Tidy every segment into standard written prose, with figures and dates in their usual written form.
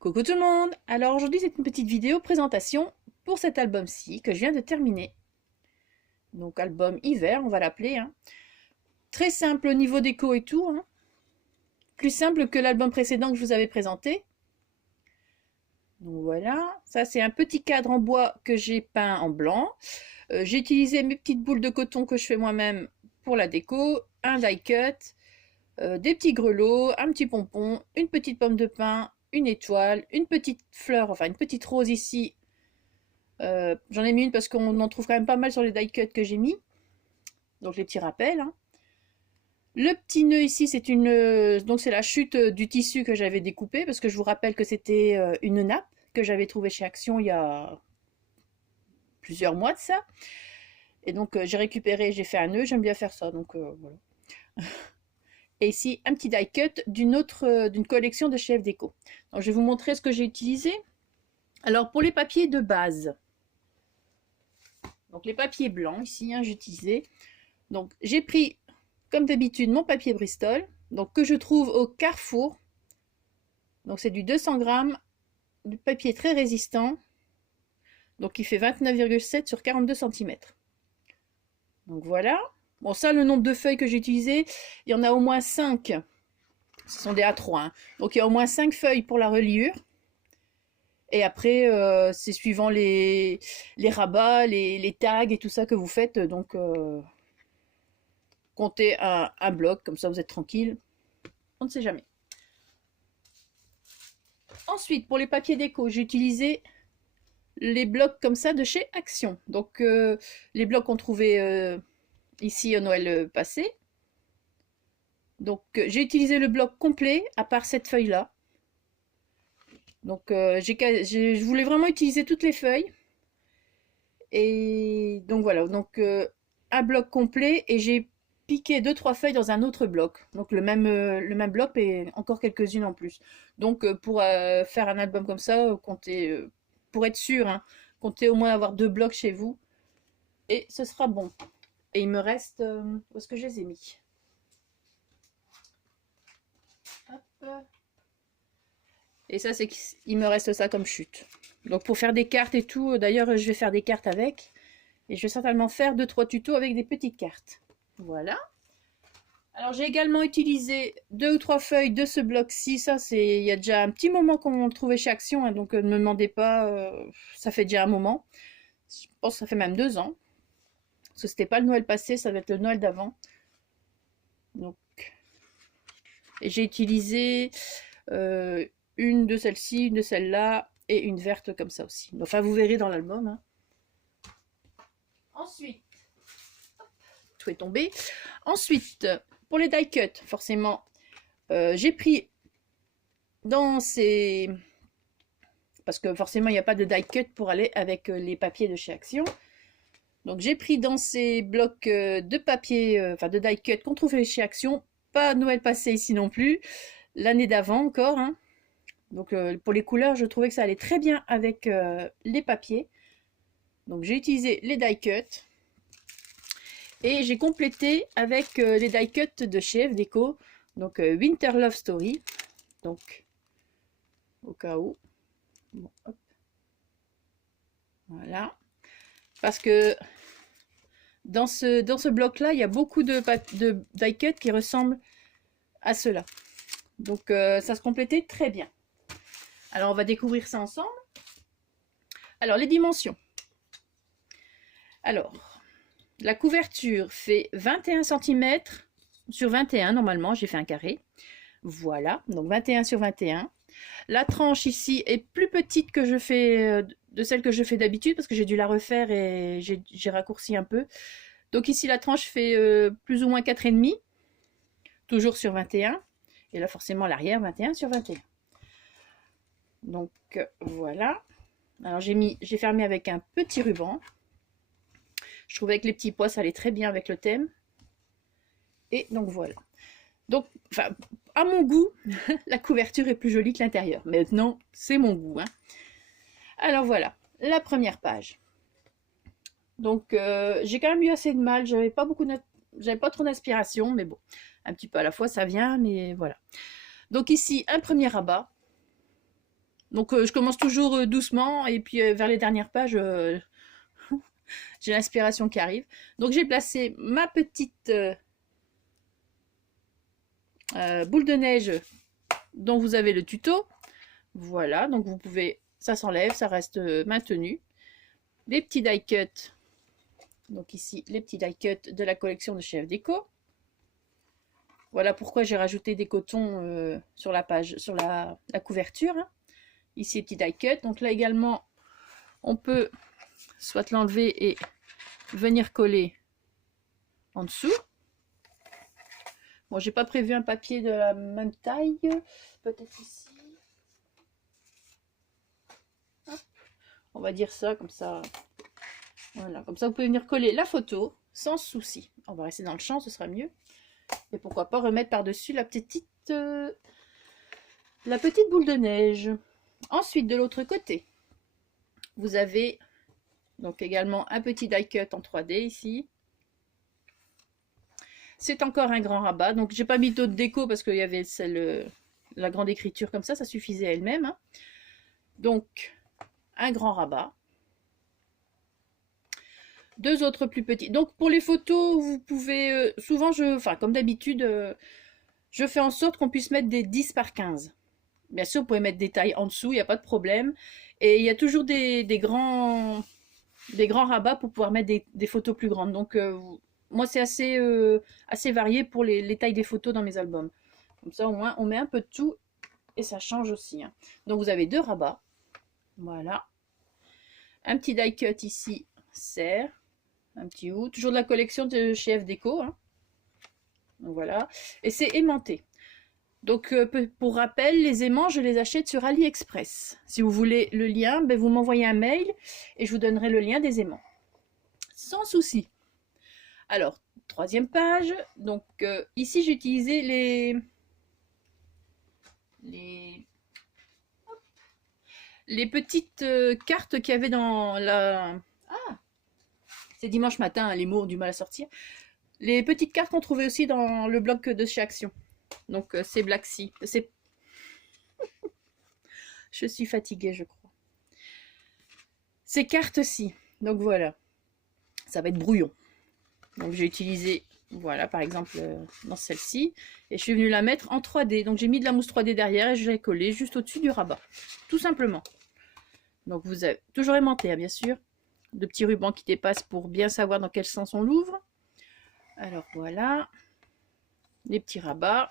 Coucou tout le monde! Alors aujourd'hui c'est une petite vidéo présentation pour cet album-ci que je viens de terminer. Donc album hiver on va l'appeler. Très simple au niveau déco et tout. Plus simple que l'album précédent que je vous avais présenté. Donc voilà, ça c'est un petit cadre en bois que j'ai peint en blanc. J'ai utilisé mes petites boules de coton que je fais moi-même pour la déco, un die cut, des petits grelots, un petit pompon, une petite pomme de pin, une étoile, une petite fleur, enfin une petite rose ici. J'en ai mis une parce qu'on en trouve quand même pas mal sur les die cuts que j'ai mis. Donc les petits rappels. Le petit nœud ici, donc c'est la chute du tissu que j'avais découpé parce que je vous rappelle que c'était une nappe que j'avais trouvée chez Action il y a plusieurs mois de ça. Et donc j'ai récupéré, j'ai fait un nœud, j'aime bien faire ça, donc voilà. Et ici un petit die cut d'une collection de chez FDeco. Donc je vais vous montrer ce que j'ai utilisé. Alors pour les papiers de base, donc les papiers blancs ici, j'ai utilisé. Donc j'ai pris comme d'habitude mon papier Bristol, donc que je trouve au Carrefour. Donc c'est du 200 grammes, du papier très résistant. Donc il fait 29,7 sur 42 cm. Donc voilà. Bon ça le nombre de feuilles que j'ai utilisé, il y en a au moins 5. Ce sont des A3. Donc il y a au moins 5 feuilles pour la reliure. Et après, c'est suivant les rabats, les tags et tout ça que vous faites. Donc, comptez un bloc, comme ça vous êtes tranquille. On ne sait jamais. Ensuite, pour les papiers déco, j'ai utilisé les blocs comme ça de chez Action. Donc, les blocs qu'on trouvait ici au Noël passé. Donc, j'ai utilisé le bloc complet, à part cette feuille-là. Donc, je voulais vraiment utiliser toutes les feuilles. Et donc voilà, donc un bloc complet et j'ai piqué 2-3 feuilles dans un autre bloc. Donc le même bloc et encore quelques-unes en plus. Donc pour faire un album comme ça, comptez, pour être sûr, comptez au moins avoir 2 blocs chez vous. Et ce sera bon. Et il me reste... où est-ce que je les ai mis? Hop. Et ça, c'est qu'il me reste ça comme chute. Donc pour faire des cartes et tout, d'ailleurs je vais faire des cartes avec. Et je vais certainement faire 2-3 tutos avec des petites cartes. Voilà. Alors j'ai également utilisé 2 ou 3 feuilles de ce bloc-ci. Ça, il y a déjà un petit moment qu'on le trouvait chez Action. Donc ne me demandez pas, ça fait déjà un moment. Je pense que ça fait même 2 ans. Parce que c'était pas le Noël passé, ça va être le Noël d'avant. Donc, et j'ai utilisé une de celles-ci, une de celles-là et une verte comme ça aussi. Enfin, vous verrez dans l'album. Ensuite, tout est tombé. Ensuite, pour les die cut, forcément, j'ai pris dans ces... Parce que forcément, il n'y a pas de die cut pour aller avec les papiers de chez Action. Donc j'ai pris dans ces blocs de papier, enfin de die cut qu'on trouvait chez Action. Pas Noël passé ici non plus. L'année d'avant encore. Donc pour les couleurs, je trouvais que ça allait très bien avec les papiers. Donc j'ai utilisé les die cut. Et j'ai complété avec les die cut de chez FDeco. Donc Winter Love Story. Donc au cas où. Bon, hop. Voilà. Parce que dans ce bloc-là, il y a beaucoup de die cut qui ressemblent à cela. Donc ça se complétait très bien. Alors on va découvrir ça ensemble. Alors les dimensions. Alors, la couverture fait 21 cm sur 21 normalement, j'ai fait un carré. Voilà, donc 21 sur 21. La tranche ici est plus petite que je fais de celle que je fais d'habitude parce que j'ai dû la refaire et j'ai raccourci un peu. Donc ici la tranche fait plus ou moins 4,5, toujours sur 21. Et là forcément l'arrière 21 sur 21. Donc voilà. Alors j'ai fermé avec un petit ruban. Je trouvais que les petits pois ça allait très bien avec le thème. Et donc voilà. Donc, enfin, à mon goût, la couverture est plus jolie que l'intérieur. Maintenant, c'est mon goût. Alors voilà, la première page. Donc, j'ai quand même eu assez de mal. J'avais pas trop d'inspiration, mais bon, un petit peu à la fois, ça vient, mais voilà. Donc ici, un premier rabat. Donc je commence toujours doucement et puis vers les dernières pages, j'ai l'inspiration qui arrive. Donc j'ai placé ma petite boule de neige dont vous avez le tuto. Voilà, donc vous pouvez, ça s'enlève, ça reste maintenu. Les petits die cuts, donc ici les petits die cuts de la collection de chez FDeco. Voilà pourquoi j'ai rajouté des cotons sur la page, sur la couverture. Hein. Ici les petits die cuts. Donc là également, on peut soit l'enlever et venir coller en dessous. Bon, j'ai pas prévu un papier de la même taille, peut-être ici. Hop. On va dire ça, comme ça. Voilà, comme ça vous pouvez venir coller la photo sans souci. On va rester dans le champ, ce sera mieux. Et pourquoi pas remettre par-dessus la petite boule de neige. Ensuite, de l'autre côté, vous avez donc également un petit die cut en 3D ici. C'est encore un grand rabat. Donc, j'ai pas mis d'autres déco parce qu'il y avait la grande écriture comme ça suffisait à elle-même. Hein. Donc, un grand rabat. Deux autres plus petits. Donc, pour les photos, vous pouvez... souvent, comme d'habitude, je fais en sorte qu'on puisse mettre des 10 par 15. Bien sûr, vous pouvez mettre des tailles en dessous, il n'y a pas de problème. Et il y a toujours des grands rabats pour pouvoir mettre des photos plus grandes. Donc, moi, c'est assez varié pour les tailles des photos dans mes albums. Comme ça, au moins, on met un peu de tout et ça change aussi. Hein. Donc, vous avez deux rabats. Voilà. Un petit die cut ici, serre. Un petit ou. Toujours de la collection de chez FDeco. Hein. Donc, voilà. Et c'est aimanté. Donc, pour rappel, les aimants, je les achète sur AliExpress. Si vous voulez le lien, ben, vous m'envoyez un mail et je vous donnerai le lien des aimants. Sans souci. Alors, troisième page. Donc, ici, j'ai utilisé les petites cartes qu'il y avait dans la... Ah, c'est dimanche matin, hein, les mots ont du mal à sortir. Les petites cartes qu'on trouvait aussi dans le bloc de chez Action. Donc, c'est Black Sea. Je suis fatiguée, je crois. Ces cartes-ci. Donc, voilà. Ça va être brouillon. Donc, j'ai utilisé, voilà, par exemple, dans celle-ci. Et je suis venue la mettre en 3D. Donc, j'ai mis de la mousse 3D derrière et je l'ai collée juste au-dessus du rabat. Tout simplement. Donc, vous avez toujours aimanté, hein, bien sûr. De petits rubans qui dépassent pour bien savoir dans quel sens on l'ouvre. Alors, voilà. Les petits rabats.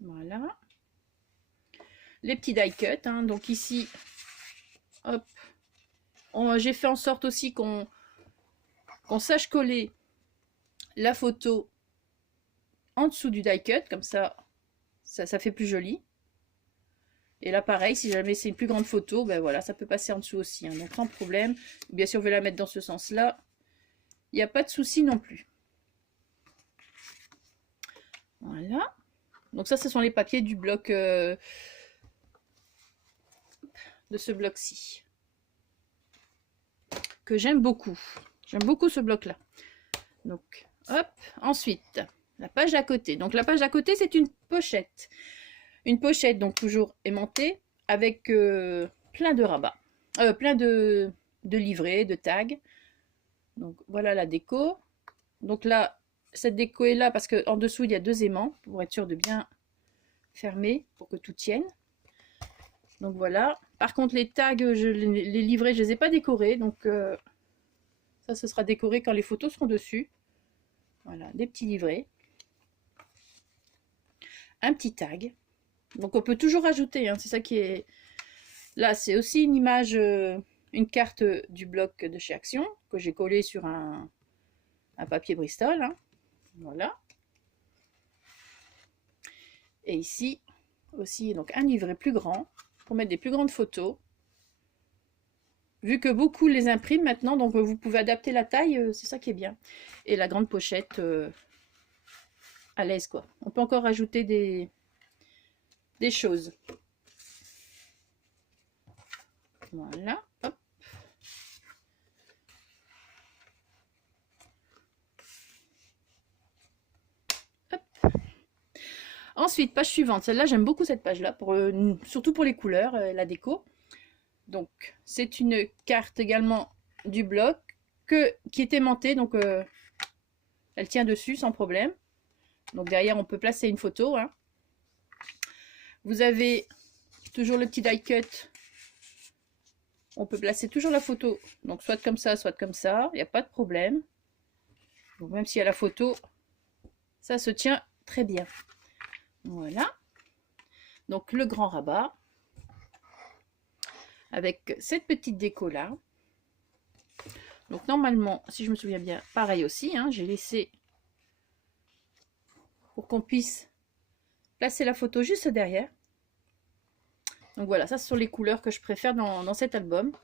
Voilà. Les petits die cut. Hein. Donc, ici, hop. J'ai fait en sorte aussi qu'on sache coller la photo en dessous du die cut. Comme ça fait plus joli. Et là, pareil, si jamais c'est une plus grande photo, ben voilà, ça peut passer en dessous aussi. Hein, donc, sans problème. Bien sûr, je vais la mettre dans ce sens-là. Il n'y a pas de souci non plus. Voilà. Donc ça, ce sont les papiers du bloc... de ce bloc-ci. Que j'aime beaucoup. J'aime beaucoup ce bloc-là. Donc, hop. Ensuite, la page d'à côté. Donc, la page d'à côté, c'est une pochette. Une pochette, donc toujours aimantée, avec plein de rabats. Plein de livrets, de tags. Donc, voilà la déco. Donc là, cette déco est là parce qu'en dessous, il y a deux aimants pour être sûr de bien fermer, pour que tout tienne. Donc, voilà. Par contre, les tags, les livrets, je ne les ai pas décorés. Donc, ça, ce sera décoré quand les photos seront dessus. Voilà, des petits livrets. Un petit tag. Donc on peut toujours ajouter, hein, c'est ça qui est... Là, c'est aussi une image, une carte du bloc de chez Action, que j'ai collé sur un papier Bristol. Hein. Voilà. Et ici, aussi, donc un livret plus grand, pour mettre des plus grandes photos. Vu que beaucoup les impriment maintenant, donc vous pouvez adapter la taille, c'est ça qui est bien. Et la grande pochette, à l'aise, quoi. On peut encore ajouter des choses. Voilà, hop. Hop. Ensuite, page suivante. Celle-là, j'aime beaucoup cette page-là, surtout pour les couleurs, la déco. Donc, c'est une carte également du bloc qui est aimantée, donc elle tient dessus sans problème. Donc derrière, on peut placer une photo. Hein. Vous avez toujours le petit die cut. On peut placer toujours la photo, donc soit comme ça, il n'y a pas de problème. Donc même s'il y a la photo, ça se tient très bien. Voilà. Donc le grand rabat. Avec cette petite déco là. Donc normalement, si je me souviens bien, pareil aussi, hein, j'ai laissé pour qu'on puisse placer la photo juste derrière. Donc voilà, ça ce sont les couleurs que je préfère dans cet album.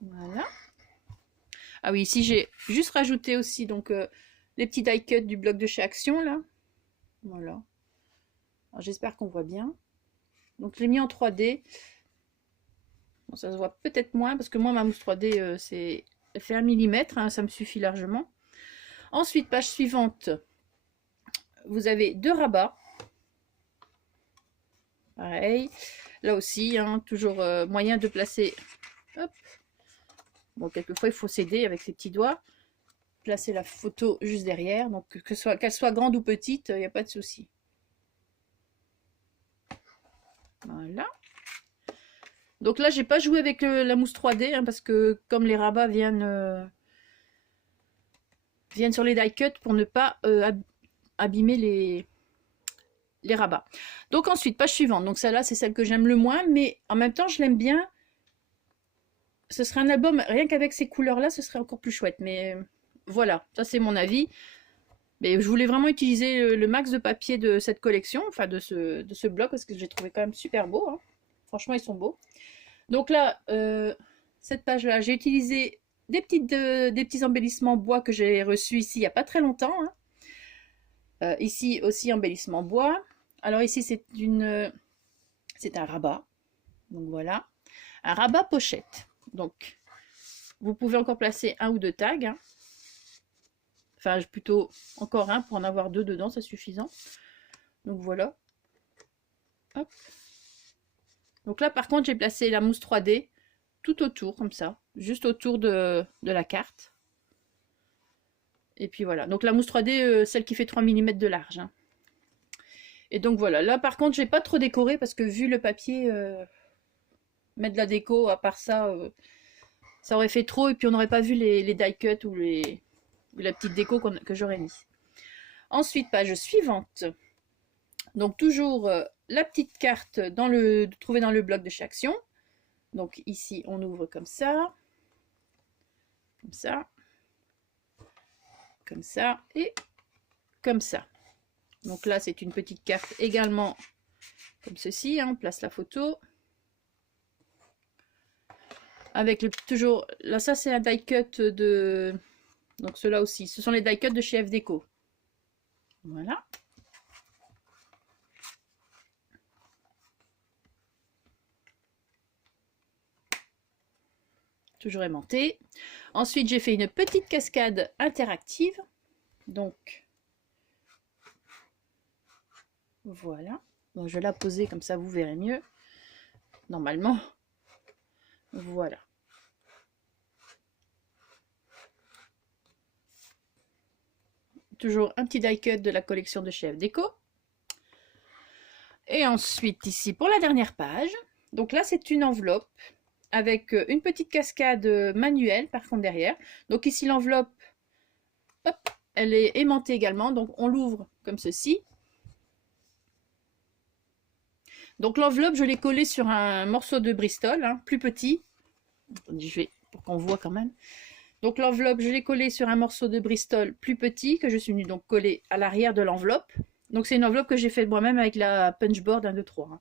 Voilà. Ah oui, ici j'ai juste rajouté aussi donc les petits die cut du bloc de chez Action là. Voilà. J'espère qu'on voit bien. Donc je l'ai mis en 3D. Bon, ça se voit peut-être moins parce que moi ma mousse 3D elle fait 1 mm, hein, ça me suffit largement. Ensuite, page suivante, vous avez 2 rabats. Pareil, là aussi, hein, toujours moyen de placer. Hop. Bon, quelquefois il faut s'aider avec ses petits doigts. Placer la photo juste derrière, donc qu'elle soit grande ou petite, il n'y a pas de souci. Voilà. Donc là, j'ai pas joué avec la mousse 3D hein, parce que comme les rabats viennent sur les die cut pour ne pas abîmer les rabats. Donc ensuite, page suivante. Donc celle-là, c'est celle que j'aime le moins, mais en même temps, je l'aime bien. Ce serait un album, rien qu'avec ces couleurs-là, ce serait encore plus chouette. Mais voilà, ça c'est mon avis. Mais je voulais vraiment utiliser le max de papier de cette collection, enfin de ce bloc, parce que j'ai trouvé quand même super beau. Hein. Franchement, ils sont beaux. Donc là, cette page-là, j'ai utilisé des petits embellissements bois que j'ai reçus ici il n'y a pas très longtemps. Hein. Ici aussi, embellissement bois. Alors ici, c'est un rabat. Donc voilà. Un rabat pochette. Donc, vous pouvez encore placer 1 ou 2 tags. Hein. Enfin, plutôt encore un pour en avoir 2 dedans, c'est suffisant. Donc voilà. Hop. Donc là, par contre, j'ai placé la mousse 3D tout autour, comme ça. Juste autour de la carte. Et puis voilà. Donc la mousse 3D, celle qui fait 3 mm de large. Hein. Et donc voilà. Là, par contre, j'ai pas trop décoré parce que vu le papier, mettre de la déco, à part ça, ça aurait fait trop. Et puis on n'aurait pas vu les die cut ou la petite déco que j'aurais mis. Ensuite, page suivante. Donc toujours la petite carte trouvée dans le bloc de chez Action. Donc ici, on ouvre comme ça, comme ça et comme ça. Donc là, c'est une petite carte également comme ceci. Hein, on place la photo. Avec toujours, là ça c'est un die cut de... Donc ceux-là aussi, ce sont les die cut de chez F Déco. Voilà. Toujours aimanté. Ensuite, j'ai fait une petite cascade interactive. Donc, voilà. Donc, je vais la poser comme ça, vous verrez mieux. Normalement, voilà. Toujours un petit die cut de la collection de chez F Déco. Et ensuite, ici, pour la dernière page. Donc là, c'est une enveloppe avec une petite cascade manuelle par contre derrière. Donc ici l'enveloppe, elle est aimantée également, donc on l'ouvre comme ceci. Donc l'enveloppe, je l'ai collée sur un morceau de Bristol, hein, plus petit. Attendez, je vais pour qu'on voit quand même. Donc l'enveloppe, je l'ai collée sur un morceau de Bristol plus petit que je suis venue donc coller à l'arrière de l'enveloppe. Donc c'est une enveloppe que j'ai faite moi-même avec la punchboard 1, 2, 3. Hein.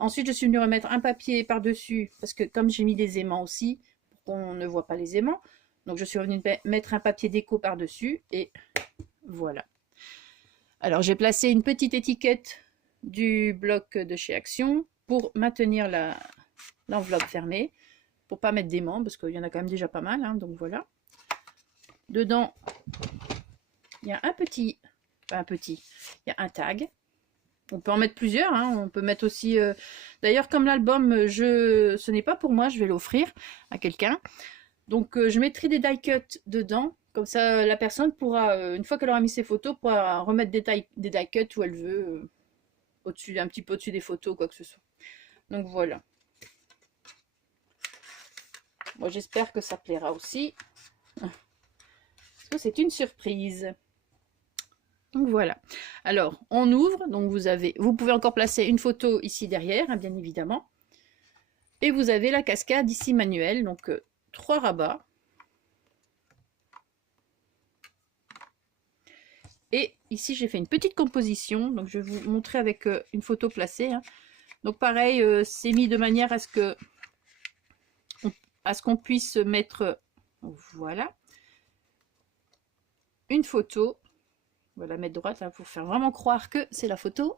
Ensuite, je suis venue remettre un papier par-dessus, parce que comme j'ai mis des aimants aussi, pour qu'on ne voit pas les aimants, donc je suis revenue mettre un papier déco par-dessus, et voilà. Alors, j'ai placé une petite étiquette du bloc de chez Action pour maintenir l'enveloppe fermée, pour pas mettre d'aimants, parce qu'il y en a quand même déjà pas mal, hein, donc voilà. Dedans, il y a un petit, il y a un tag. On peut en mettre plusieurs, hein. On peut mettre aussi... D'ailleurs, comme l'album, ce n'est pas pour moi, je vais l'offrir à quelqu'un. Donc, je mettrai des die cuts dedans. Comme ça, la personne pourra, une fois qu'elle aura mis ses photos, pourra remettre des die cuts où elle veut, au-dessus, un petit peu au-dessus des photos, quoi que ce soit. Donc, voilà. Moi, j'espère que ça plaira aussi. Parce que c'est une surprise. Donc voilà. Alors, on ouvre. Donc vous pouvez encore placer une photo ici derrière, hein, bien évidemment. Et vous avez la cascade ici manuelle. Donc 3 rabats. Et ici, j'ai fait une petite composition. Donc je vais vous montrer avec une photo placée. Hein. Donc pareil, c'est mis de manière à ce qu'on puisse mettre, voilà, une photo. On va la mettre droite là pour faire vraiment croire que c'est la photo.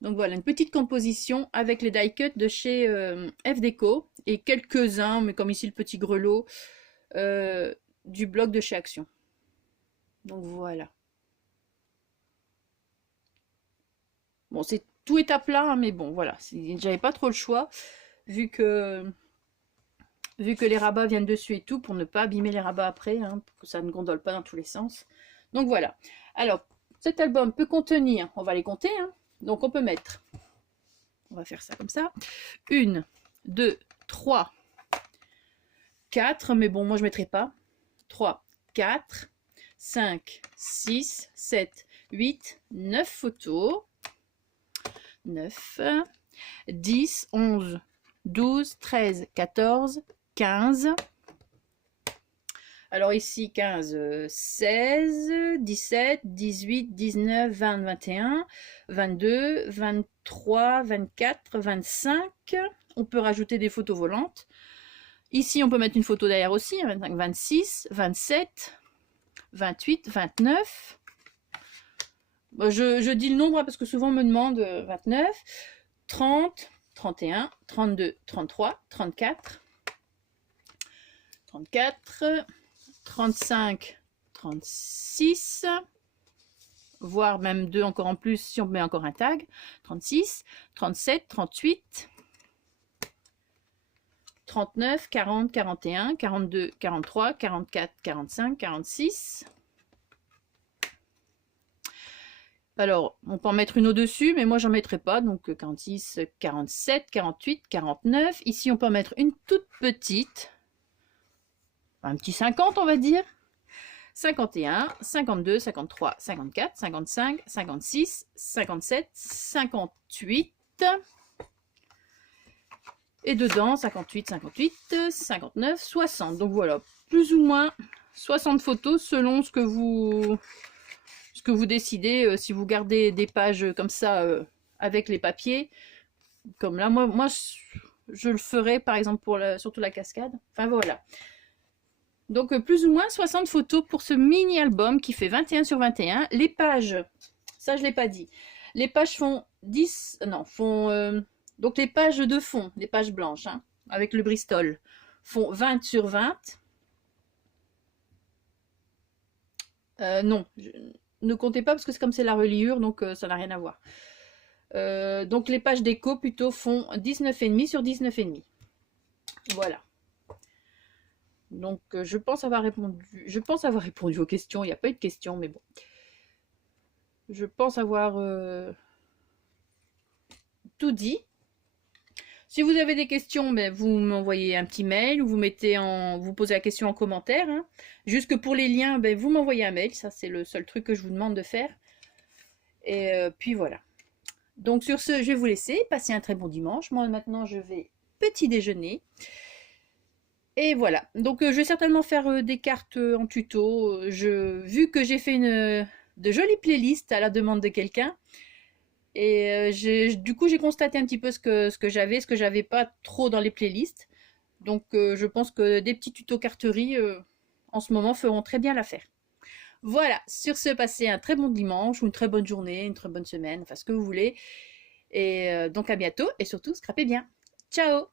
Donc voilà, une petite composition avec les die cuts de chez F-Déco et quelques-uns, mais comme ici le petit grelot, du bloc de chez Action. Donc voilà. Bon, tout est à plat, hein, mais bon, voilà. J'avais pas trop le choix, vu que les rabats viennent dessus et tout, pour ne pas abîmer les rabats après, hein, pour que ça ne gondole pas dans tous les sens. Donc voilà. Alors, cet album peut contenir, on va les compter, hein, donc on peut mettre, on va faire ça comme ça, 1, 2, 3, 4, mais bon, moi je ne mettrai pas, 3, 4, 5, 6, 7, 8, 9 photos, 9, 10, 11, 12, 13, 14, 15, alors ici 15, 16, 17, 18, 19, 20, 21, 22, 23, 24, 25. On peut rajouter des photos volantes. Ici on peut mettre une photo derrière aussi, 25, 26, 27, 28, 29. Bon, je dis le nombre parce que souvent on me demande 29, 30, 31, 32, 33, 34, 34, 35, 36, voire même 2 encore en plus si on met encore un tag, 36, 37, 38, 39, 40, 41, 42, 43, 44, 45, 46. Alors, on peut en mettre une au-dessus, mais moi, j'en mettrai pas. Donc, 46, 47, 48, 49. Ici, on peut en mettre une toute petite. Un petit 50, on va dire. 51, 52, 53, 54, 55, 56, 57, 58. Et dedans, 58, 58, 59, 60. Donc voilà, plus ou moins 60 photos selon ce que vous décidez. Si vous gardez des pages comme ça avec les papiers, comme là, moi je le ferai par exemple pour surtout la cascade. Enfin voilà. Donc plus ou moins 60 photos pour ce mini album qui fait 21 sur 21. Les pages, ça je ne l'ai pas dit. Les pages font 10, non, font... donc les pages de fond, les pages blanches, hein, avec le Bristol, font 20 sur 20. Non, ne comptez pas parce que c'est comme c'est la reliure, donc ça n'a rien à voir. Donc les pages déco plutôt font 19,5 sur 19,5. Voilà. Donc je pense avoir répondu aux questions. Il n'y a pas eu de questions, mais bon. Je pense avoir tout dit. Si vous avez des questions, ben, vous m'envoyez un petit mail ou vous posez la question en commentaire. Hein. Juste que pour les liens, ben, vous m'envoyez un mail. Ça, c'est le seul truc que je vous demande de faire. Et puis voilà. Donc sur ce, je vais vous laisser. Passez un très bon dimanche. Moi, maintenant, je vais petit déjeuner. Et voilà. Donc je vais certainement faire des cartes en tuto. Vu que j'ai fait de jolies playlists à la demande de quelqu'un. Et du coup, j'ai constaté un petit peu ce que j'avais pas trop dans les playlists. Donc, je pense que des petits tutos carterie, en ce moment, feront très bien l'affaire. Voilà, sur ce, passez un très bon dimanche, ou une très bonne journée, une très bonne semaine, enfin ce que vous voulez. Et donc, à bientôt, et surtout, scrapez bien. Ciao!